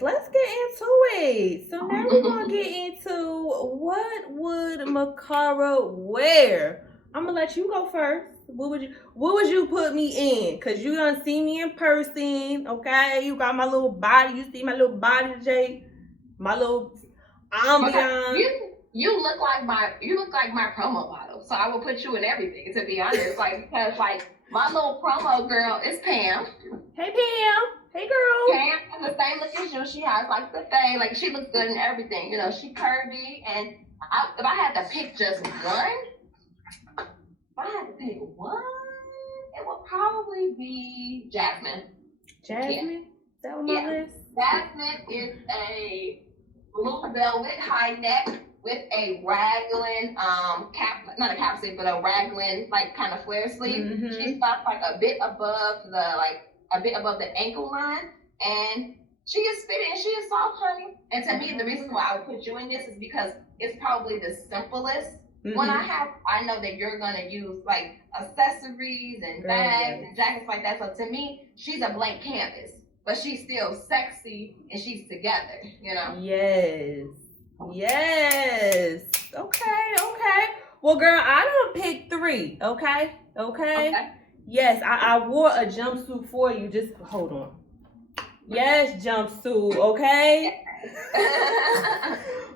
Let's get into it. So now we're gonna get into what would Mikara wear. I'm gonna let you go first. What would you put me in? Cause you done see me in person, okay? You got my little body. You see my little body, Jay. My little ambiance. You look like my promo model. So I will put you in everything, to be honest. Like because like my little promo girl is Pam. Hey Pam. Hey girl. Pam has the same look as you. She has like the thing, like she looks good in everything. You know, she curvy, and if I had to pick just one, it would probably be Jasmine. Jasmine? That was my list? Jasmine is a blue velvet high neck with a raglan cap, not a cap sleeve, but a raglan like kind of flare sleeve. Mm-hmm. She stops like a bit above the ankle line, and she is fitted and she is soft, honey. And to me, the reason why I would put you in this is because it's probably the simplest. Mm-hmm. I know that you're gonna use like accessories and bags and jackets like that. So to me, she's a blank canvas, but she's still sexy and she's together, you know? Yes. Okay. Well, girl, I don't pick 3, okay? Yes, I wore a jumpsuit for you. Just hold on. Yes, jumpsuit, okay?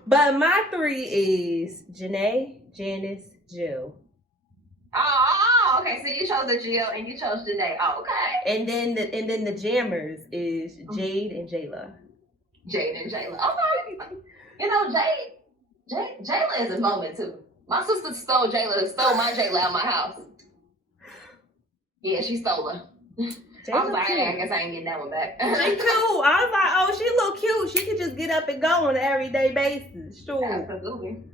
But my 3 is Janae, Janice, Jill. Oh, okay. So you chose the Jill and you chose Janae. Oh, okay. And then the jammers is Jade and Jayla. Okay. You know, Jayla is a moment too. My sister stole my Jayla out of my house. Yeah, she stole her. I was like, I guess I ain't getting that one back. She cute. I was like, oh, she look cute. She could just get up and go on an everyday basis. Sure. Absolutely.